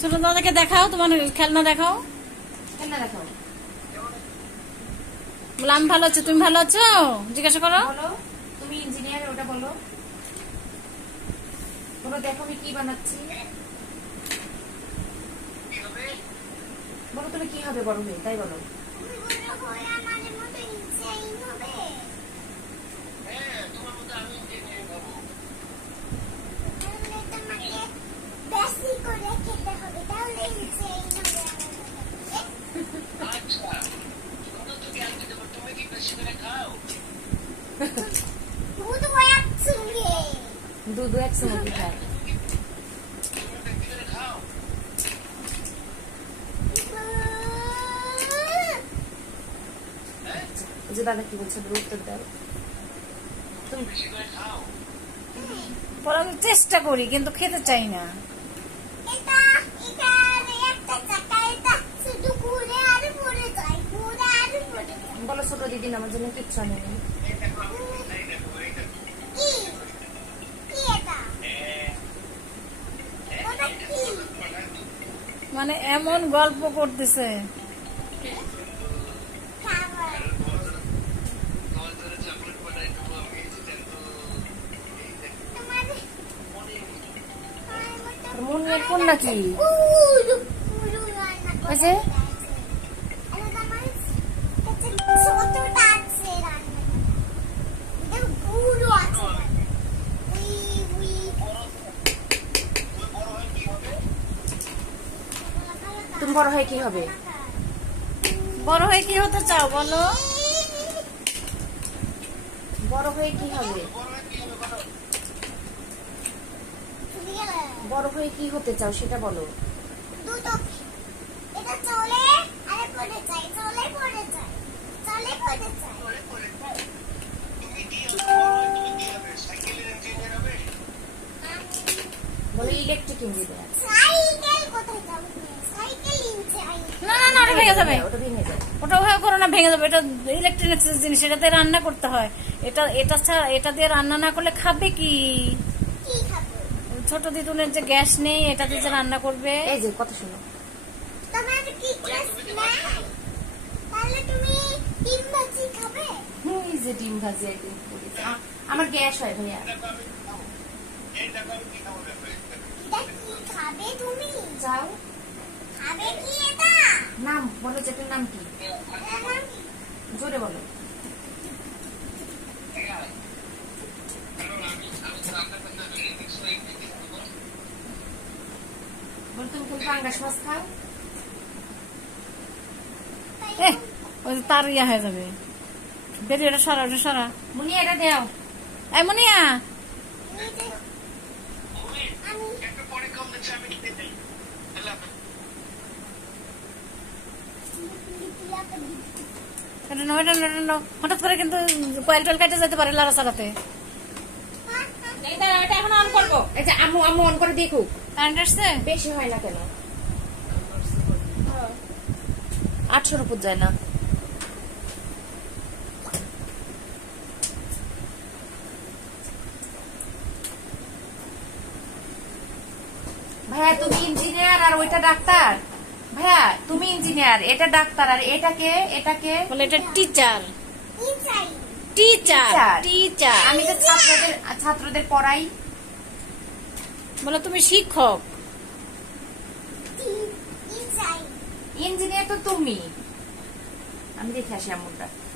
ছোট দাদাকে দেখাও, তোমার খেলনা দেখাও। খেলনা দেখাও। বলে আমি ভালো আছি, তুমি ভালো আছো জিজ্ঞাসা করো। বলো তুমি ইঞ্জিনিয়ার, ওটা বলো। বলো দেখো আমি কি বানাচ্ছি। বলো তুমি কি হবে বড় হয়ে, তাই বলো। দুধ একসঙ্গে খায়। যে দাদা কি বলছে উত্তর দাও। তুমি আমি চেষ্টা করি কিন্তু খেতে চাই না। বলো ছোট দিদি আমার জন্য কিচ্ছু আনেনি। মানে এমন গল্প করতেছে। মন কোন নাকি তুমি বড় হয়ে কি হবে? বড় হয়ে কি হতে চাও বলো? বড় হয়ে কি হবে? বড় হয়ে কি হতে চাও সেটা বলো। বলো ইলেকট্রিক ইঞ্জিনিয়ার। না না না, ওটা ভেঙে যাবে। ওটা ভেঙে যায়। ওটা ভয় করো না, ভেঙে যাবে। এটা ইলেকট্রনিক্স জিনিস, এটাতে রান্না করতে হয়। এটা দিয়ে রান্না না করলে খাবে কি? ছোট দিদুনের যে গ্যাস নেই, এটাতে যে রান্না করবে। এই যে কথা শোনো, এই যে ডিম ভাজি একদিন আমার গ্যাস হয় ভাইয়া। যাও নাম বলো, যেটার নাম কি জোরে বলো। বলো তুমি কিন্তু পাঙ্গাস মাছ খাও। ওই তার ইয়া হয়ে যাবে। বেরিয়ে ওটা সরা, ওটা সরা। মুনিয়া এটা দেও। এই মুনিয়া, এটা নাও, এটা নাও, এটা নাও। হঠাৎ করে কিন্তু কয়েল টয়েল কেটে যেতে পারে লাড়া চালাতে। এটা এখন অন করবো। এই যে আম্মু আম্মু অন করে দেখুক। কারেন্ট আসছে? বেশি হয় না কেন? 800-র উপর যায় না। ভাইয়া তুমি ইঞ্জিনিয়ার আর ওইটা ডাক্তার। ভাইয়া তুমি ইঞ্জিনিয়ার, এটা ডাক্তার, আর এটাকে বলে এটা টিচার। Teacher teacher. আমি তো ছাত্রদের পড়াই। বলে তুমি শিক্ষক। ইঞ্জিনিয়ার তো তুমি। আমি দেখে আসি আম্মুটা।